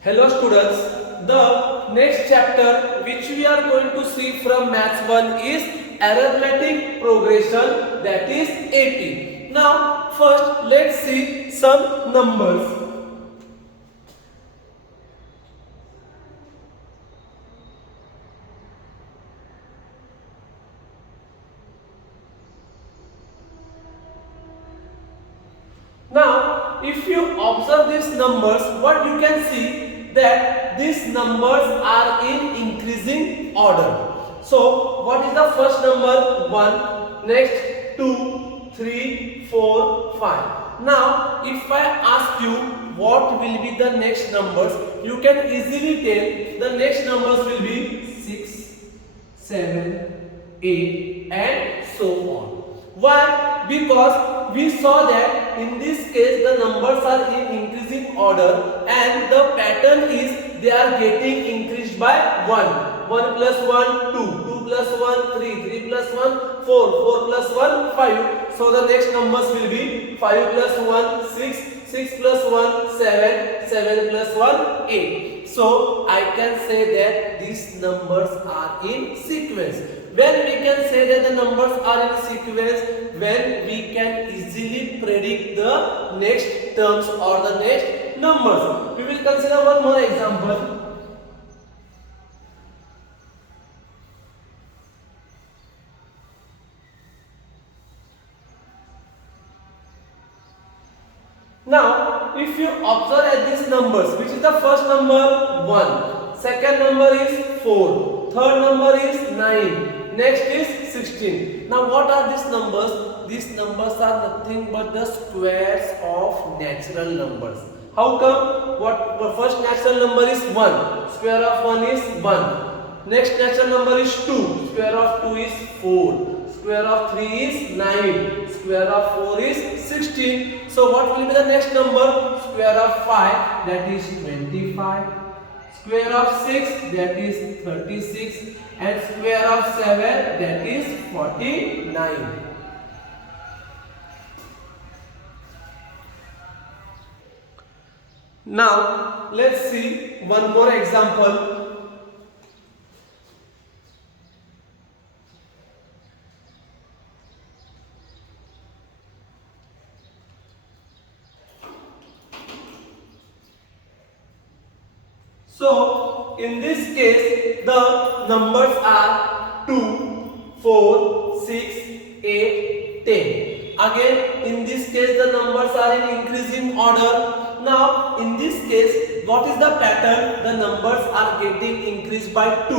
Hello students, the next chapter which we are going to see from Maths 1 is arithmetic progression, that is AP. Now first let's see some numbers. Now if you observe these numbers, what you can see that these numbers are in increasing order. So what is the first number? 1, next 2, 3, 4, 5. Now if I ask you what will be the next numbers, you can easily tell the next numbers will be 6, 7, 8 and so on. Why? Because we saw that in this case the numbers are in increasing order and the pattern is they are getting increased by 1. 1 plus 1, 2. 2 plus 1, 3. 3 plus 1, 4. 4 plus 1, 5. So the next numbers will be 5 plus 1, 6. 6 plus 1, 7. 7 plus 1, 8. So I can say that these numbers are in sequence. When we can say that the numbers are in sequence, when we can easily predict the next terms or the next numbers. We will consider one more example. Now, if you observe at these numbers, which is the first number? 1. Second number is 4. Third number is 9. Next is 16. Now, what are these numbers? These numbers are nothing but the squares of natural numbers. How come? What the first natural number is 1. Square of 1 is 1. Next natural number is 2. Square of 2 is 4. Square of 3 is 9. Square of 4 is 16. So what will be the next number? Square of 5, that is 25. Square of 6, that is 36. And square of 7, that is 49. Now let's see one more example. So in this case the numbers are 2, 4, 6, 8, 10. Again in this case the numbers are in increasing order. Now in this case what is the pattern? The numbers are getting increased by 2.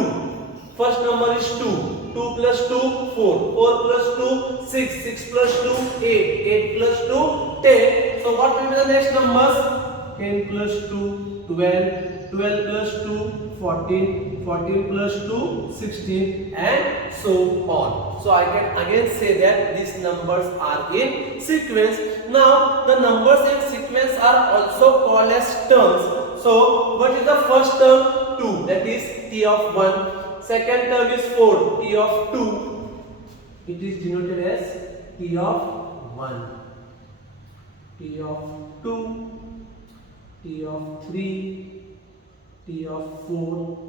First number is 2. 2 plus 2, 4. 4 plus 2, 6. 6 plus 2, 8. 8 plus 2, 10. So what will be the next numbers? 10 plus 2, 12. 12 plus 2, 14. 14 plus 2, 16 and so on. So I can again say that these numbers are in sequence. Now the numbers in sequence are also called as terms. So what is the first term? 2, that is t of 1. Second term is 4, t of 2. It is denoted as t of 1. T of 2. T of 3. T of 4,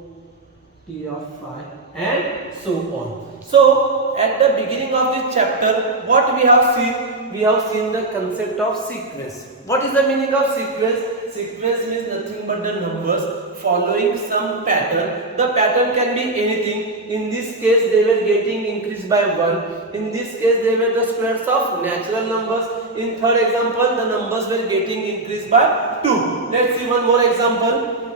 T of 5 and so on. So at the beginning of this chapter what we have seen? We have seen the concept of sequence. What is the meaning of sequence? Sequence means nothing but the numbers following some pattern. The pattern can be anything. In this case they were getting increased by 1. In this case they were the squares of natural numbers. In third example the numbers were getting increased by 2. Let's see one more example.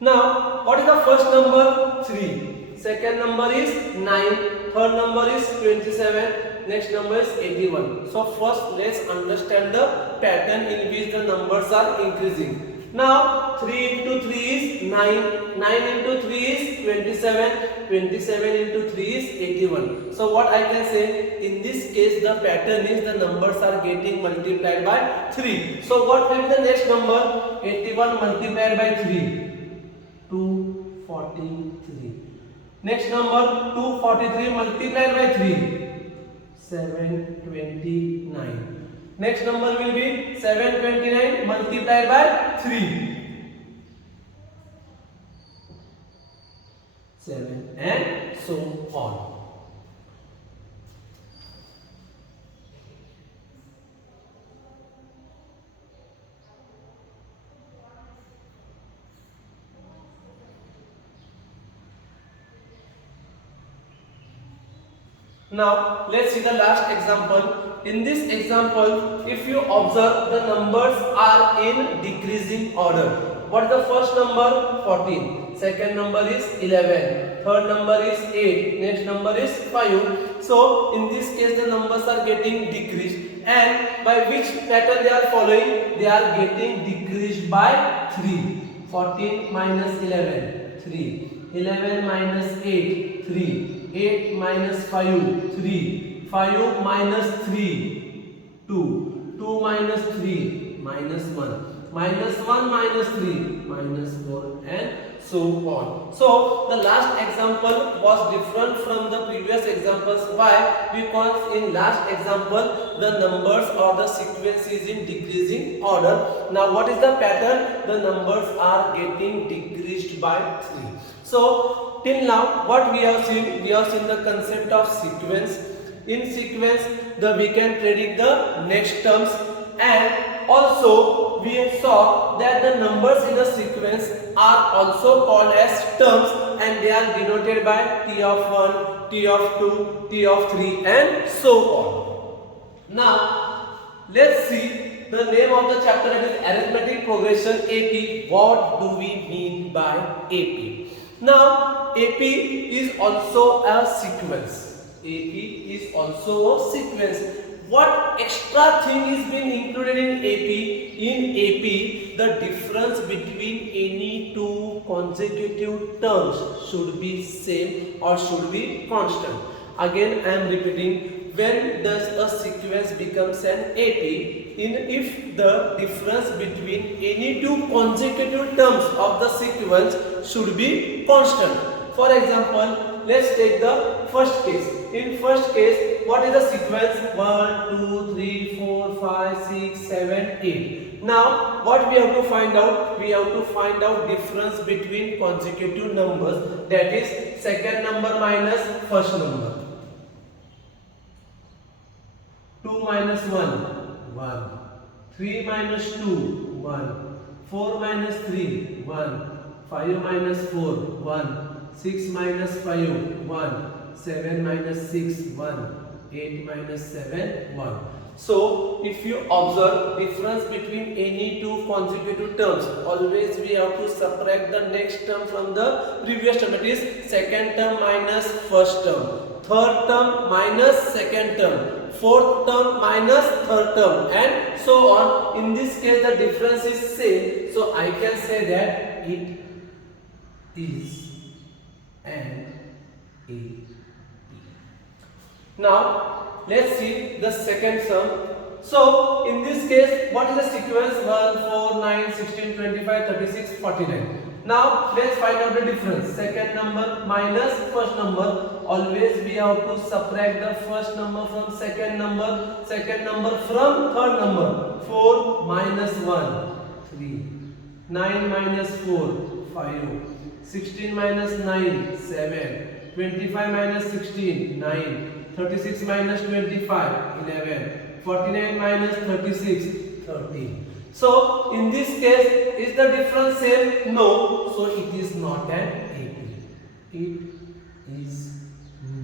Now, what is the first number? 3. Second number is 9. Third number is 27. Next number is 81. So, first let's understand the pattern in which the numbers are increasing. Now 3 into 3 is 9, 9 into 3 is 27, 27 into 3 is 81. So what I can say, in this case the pattern is the numbers are getting multiplied by 3. So what will be the next number? 81 multiplied by 3, 243. Next number 243 multiplied by 3, 729. Next number will be 729 multiplied by 3, 7, and so on. Now let's see the last example. In this example, if you observe, the numbers are in decreasing order. What is the first number? 14. Second number is 11. Third number is 8. Next number is 5. So in this case the numbers are getting decreased. And by which pattern they are following? They are getting decreased by 3. 14 minus 11, 3. 11 minus 8, 3. 8 minus 5, 3. 5 minus 3, 2. 2 minus 3, minus 1. Minus 1 minus 3, minus 4, and so on. So the last example was different from the previous examples. Why? Because in last example the numbers or the sequence is in decreasing order. Now what is the pattern? The numbers are getting decreased by 3. So till now what we have seen? We have seen the concept of sequence. In sequence we can predict the next terms, and also we saw that the numbers in the sequence are also called as terms, and they are denoted by T of 1, T of 2, T of 3, and so on. Now let's see the name of the chapter, that is arithmetic progression, AP. What do we mean by AP? Now AP is also a sequence. AP is also a sequence. What extra thing is being included in AP? In AP, the difference between any two consecutive terms should be same or should be constant. Again I am repeating, when does a sequence becomes an AP? If the difference between any two consecutive terms of the sequence should be constant. For example, let's take the first case. In first case, what is the sequence? 1, 2, 3, 4, 5, 6, 7, 8. Now, what we have to find out? We have to find out difference between consecutive numbers, that is second number minus first number. 2 minus 1, 1. 3 minus 2, 1. 4 minus 3, 1. 5 minus 4, 1. 6 minus 5, 1. 7 minus 6, 1. 8 minus 7, 1. So, if you observe difference between any two consecutive terms, always we have to subtract the next term from the previous term, that is second term minus first term, third term minus second term, fourth term minus third term, and so on. In this case the difference is same, so I can say that it is an AP. Now let's see the second sum. So in this case, what is the sequence? 1, 4, 9, 16, 25, 36, 49. Now let's find out the difference. Second number minus first number. Always we have to subtract the first number from second number from third number. 4 minus 1, 3. 9 minus 4, 5. 16 minus 9, 7. 25 minus 16, 9. 36 minus 25, 11. 49 minus 36, 13. So in this case, is the difference same? No. So it is not an AP. It is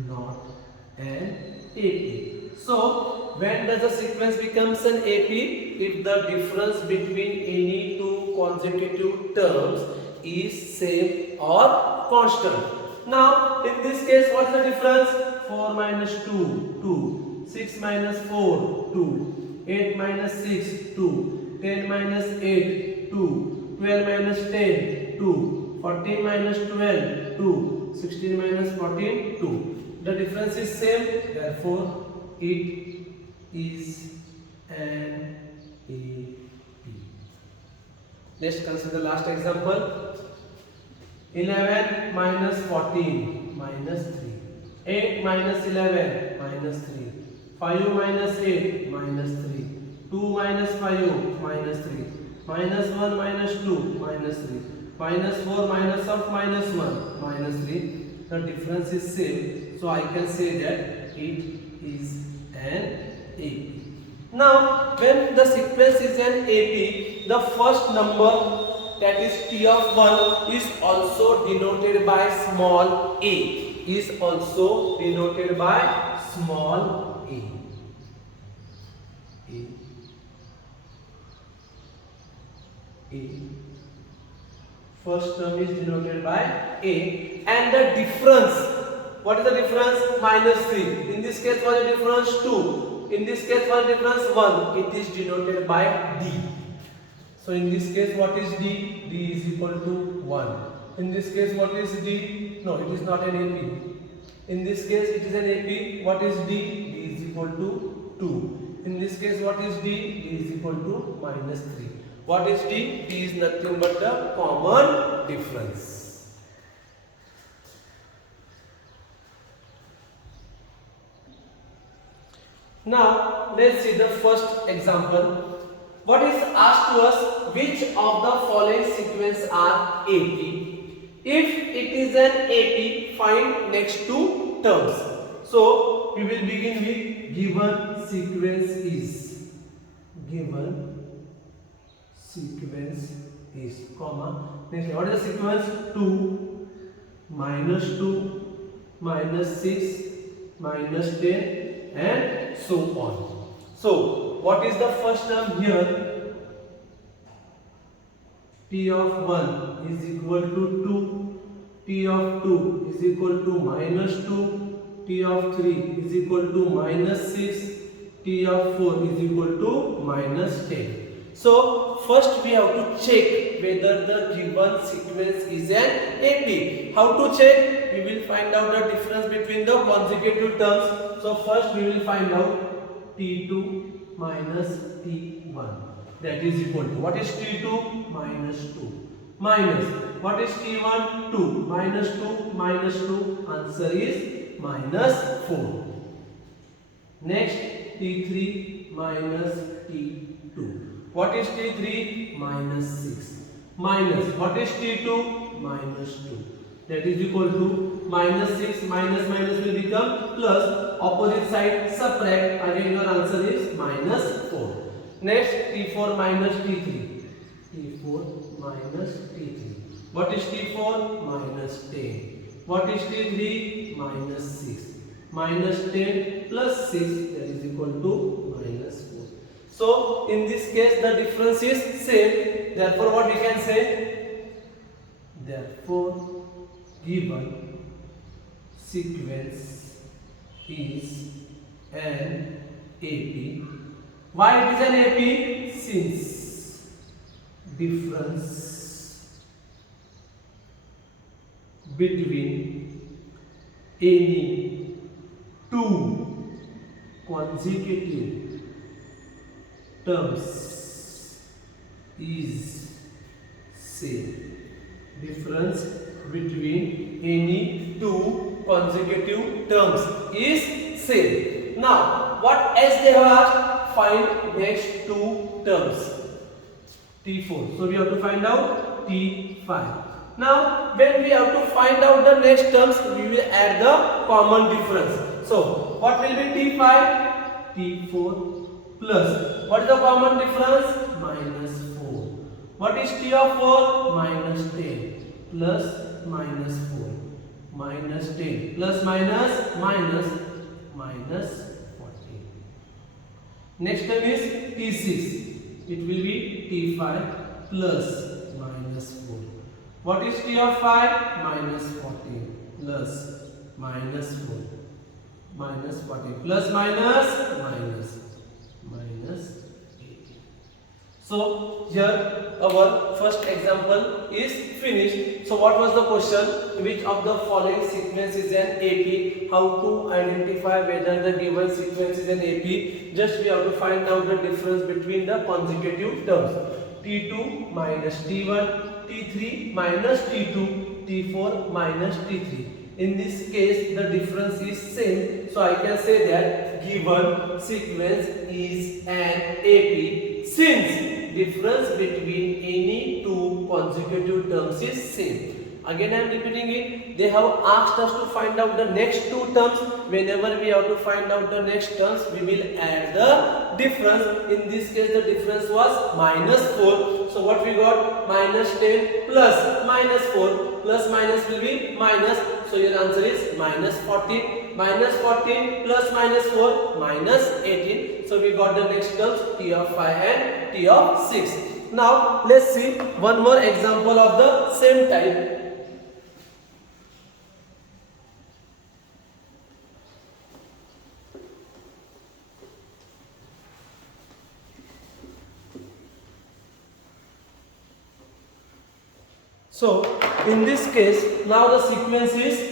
not an AP. So when does the sequence becomes an AP? If the difference between any two consecutive terms is same or constant. Now in this case, what is the difference? 4 minus 2, 2. 6 minus 4, 2. 8 minus 6, 2. 10 minus 8, 2. 12 minus 10, 2. 14 minus 12, 2. 16 minus 14, 2. The difference is same, therefore it is an AP. Let's consider the last example. 11 minus 14 minus 3. 8 minus 11 minus 3. 5 minus 8 minus 3. 2 minus 5 minus 3. Minus 1 minus 2 minus 3. Minus 4 minus of minus 1 minus 3. The difference is same. So I can say that it is an AP. Now when the sequence is an AP, the first number, that is T of 1, is also denoted by small a. Is also denoted by small a. First term is denoted by a, and the difference, what is the difference? Minus 3. In this case, what is the difference? 2. In this case, what is the difference? 1. It is denoted by d. So in this case, what is d? D is equal to 1. In this case, what is d? No, it is not an AP. In this case, it is an AP. What is d? D is equal to 2. In this case, what is d? D is equal to minus 3. What is d? D is nothing but the common difference. Now, let's see the first example. What is asked to us? Which of the following sequence are AP? If it is an AP, find next two terms. So, we will begin with given sequence is. Given sequence is, comma. Next, what is the sequence? 2, minus 2, minus 6, minus 10, and so on. So, what is the first term here? T of 1 is equal to 2, T of 2 is equal to minus 2, T of 3 is equal to minus 6, T of 4 is equal to minus 10. So, first we have to check whether the given sequence is an AP. How to check? We will find out the difference between the consecutive terms. So, first we will find out T2 minus T1. That is equal to, what is T2? Minus 2. Minus, what is T1? 2. Minus 2, minus 2. Answer is minus 4. Next, T3 minus T2. What is T3? Minus 6. Minus, what is T2? Minus 2. That is equal to minus 6, minus minus will become plus. Opposite side subtract. Again your answer is minus 4. Next, T4 minus T3. T4 minus T3. What is T4? Minus 10. What is T3? Minus 6. Minus 10 plus 6, that is equal to minus 4. So, in this case, the difference is same. Therefore, what we can say? Therefore, given sequence is an AP. Why it is an AP? Since difference between any two consecutive terms is same. Difference between any two consecutive terms is same. Now, what else they have asked? Find next two terms. T4. So we have to find out T5. Now, when we have to find out the next terms, we will add the common difference. So, what will be T5? T4 plus. What is the common difference? Minus 4. What is T of 4? Minus 10 plus minus 4. Minus 10 plus minus minus 14. Next term is T6. It will be T5 plus minus 4. What is T of 5? Minus 14 plus minus 4. Minus 14 plus minus 18. So here our first example is finished. So what was the question? Which of the following sequence is an AP? How to identify whether the given sequence is an AP? Just we have to find out the difference between the consecutive terms. T2 minus T1, T3 minus T2, T4 minus T3. In this case the difference is same, so I can say that given sequence is an AP since difference between any two consecutive terms is same. Again I am repeating it. They have asked us to find out the next two terms. Whenever we have to find out the next terms, we will add the difference. In this case the difference was minus 4. So what we got? Minus 10 plus minus 4. Plus minus will be minus. So your answer is minus 14. Minus 14 plus minus 4 minus 18. So we got the next terms T of 5 and T of 6. Now let's see one more example of the same type. So in this case now the sequence is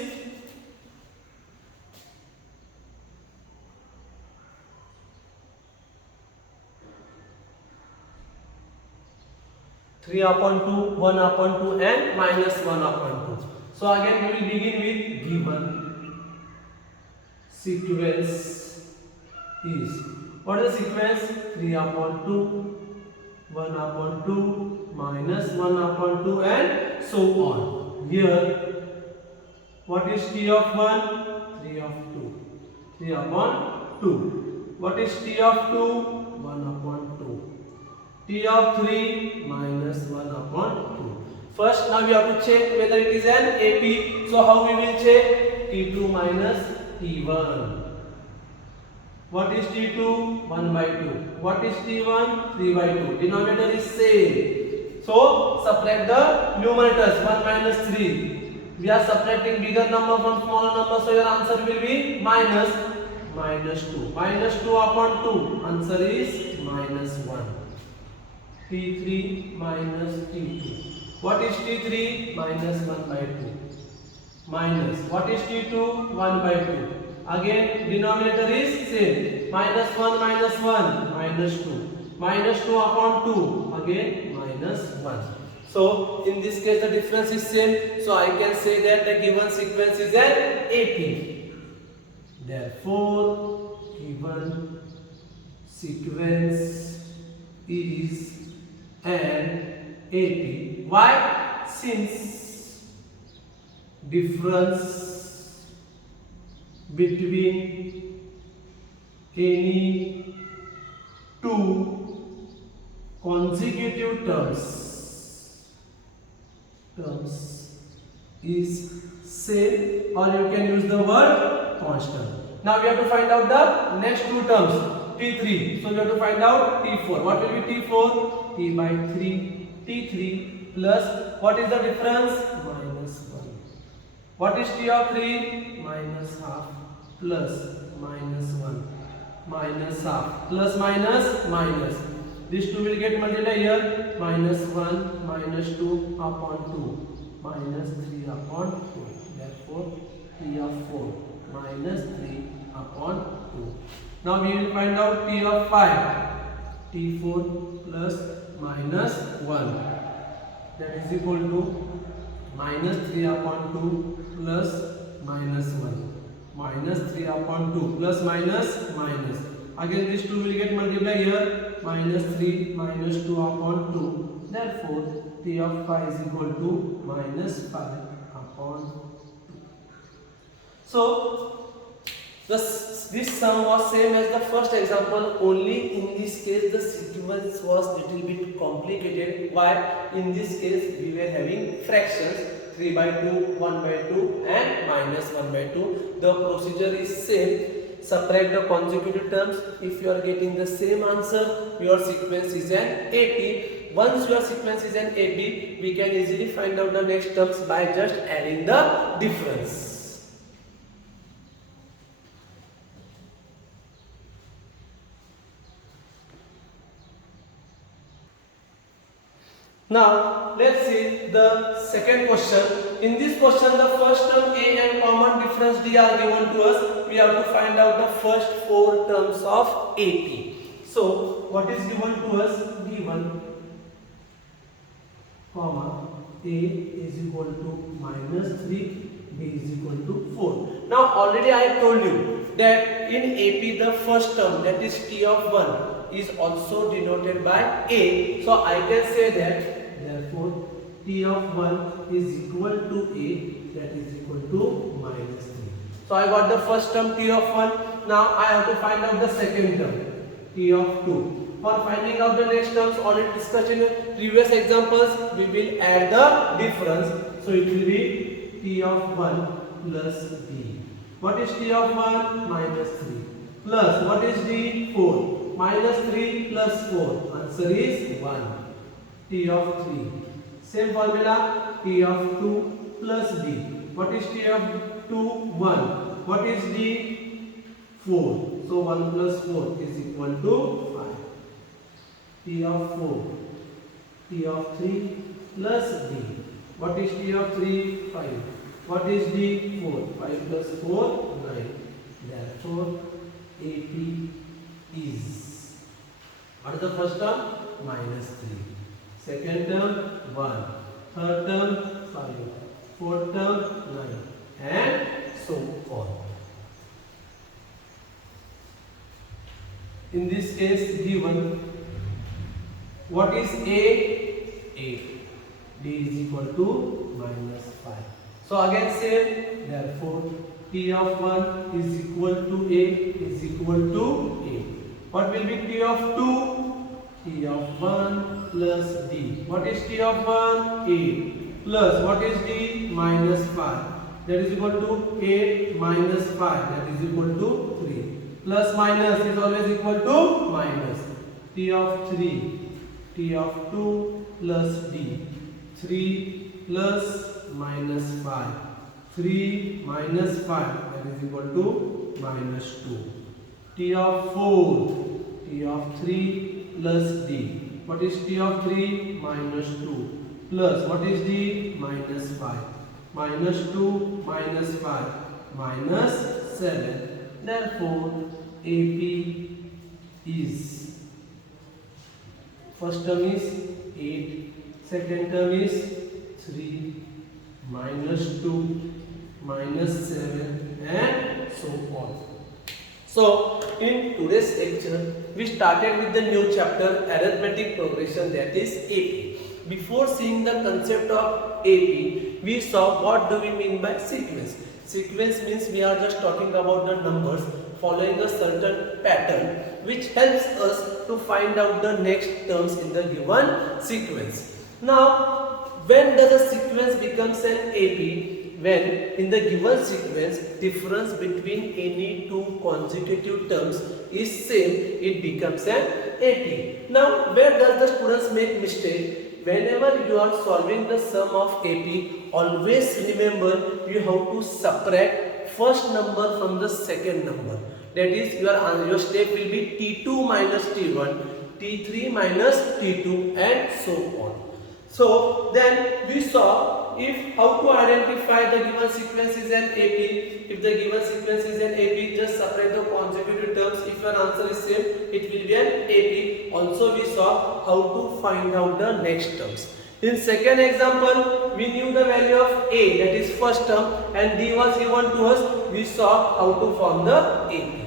3 upon 2, 1 upon 2 and minus 1 upon 2. So again we will begin with given sequence is. What is the sequence? 3 upon 2, 1 upon 2, minus 1 upon 2 and so on. Here what is T of 1? 3 of 2. 3 upon 2. What is T of 2? 1 upon 2. T of 3 minus 1 upon 2. First now we have to check whether it is an AP. So how we will check? T2 minus T1. What is T2? 1 by 2. What is T1? 3 by 2. Denominator is same. So subtract the numerators. 1 minus 3. We are subtracting bigger number from smaller number. So your answer will be minus 2. Minus 2 upon 2. Answer is minus 1. T3 minus T2. What is T3? Minus 1 by 2. Minus. What is T2? 1 by 2. Again denominator is same. Minus 1 minus 1. Minus 2. Minus 2 upon 2. Again minus 1. So in this case the difference is same. So I can say that the given sequence is an AP. Therefore given sequence is an AP. Why? Since difference between any two consecutive terms is same, or you can use the word constant. Now we have to find out the next two terms. T3. So we have to find out T4. What will be T4? T by 3. T3 plus what is the difference? Minus 1. What is T of 3? Minus half plus minus 1. Minus half plus minus minus. These two will get multiplied here. Minus 1 minus 2 upon 2. Minus 3 upon 2. Therefore T of 4 minus 3 upon 2. Now we will find out T of 5. T4 plus minus 1. That is equal to minus 3 upon 2 plus minus 1. Minus 3 upon 2 plus minus minus. Again these two will get multiplied here. Minus 3 minus 2 upon 2. Therefore T of 5 is equal to minus 5 upon 2. So this sum was same as the first example, only in this case the sequence was little bit complicated. Why? In this case we were having fractions 3 by 2, 1 by 2 and minus 1 by 2. The procedure is same. Subtract the consecutive terms. If you are getting the same answer, your sequence is an AP. Once your sequence is an AP, we can easily find out the next terms by just adding the difference. Now let's see the second question. In this question, the first term a and common difference d are given to us. We have to find out the first four terms of AP. So what is given to us? Given comma a is equal to -3, b is equal to 4. Now already I told you that in AP the first term, that is t of 1, is also denoted by a. So I can say that therefore t of 1 is equal to a, that is equal to -3. So I got the first term t of 1. Now I have to find out the second term t of 2. For finding out the next terms, already discussed in previous examples, we will add the difference. So it will be t of 1 plus d. What is t of 1? -3. Plus what is d? 4. -3 plus 4. Answer is 1. T of 3. Same formula, t of 2 plus d. What is t of 2? 1. What is d? 4. So 1 plus 4 is equal to 5. T of 4. T of 3 plus d. What is t of 3? 5. What is d? 4. 5 plus 4, 9. Therefore, AP is. What is the first term? -3. Second term 1, third term 5, fourth term 9, and so on. In this case, given what is a? 8. D is equal to -5. So again same. Therefore, t of 1 is equal to a is equal to 8. What will be t of 2? T of 1 plus d. What is t of 1? 8. Plus what is d? -5. That is equal to 8 minus 5. That is equal to 3. Plus minus is always equal to minus. T of 3. T of 2 plus d. 3 plus -5. 3 minus 5. That is equal to -2. T of 4. T of 3 plus d. What is t of 3? -2. Plus what is d? -5. -2 minus 5 -7. Therefore, AP is, first term is 8, second term is 3, -2, -7, and so on. So, in today's lecture, we started with the new chapter, arithmetic progression, that is AP. Before seeing the concept of AP, we saw what do we mean by sequence. Sequence means we are just talking about the numbers following a certain pattern which helps us to find out the next terms in the given sequence. Now, when does a sequence becomes an AP? When in the given sequence difference between any two consecutive terms is same, it becomes an AP. Now, where does the students make mistake? Whenever you are solving the sum of AP, always remember you have to subtract first number from the second number. That is, your step will be T2 minus T1, T3 minus T2, and so on. So then we saw how to identify the given sequence is an AP. If the given sequence is an AP, just separate the consecutive terms. If your answer is same, it will be an AP. Also we saw how to find out the next terms. In second example, we knew the value of A, that is first term, and D was given to us. We saw how to form the AP.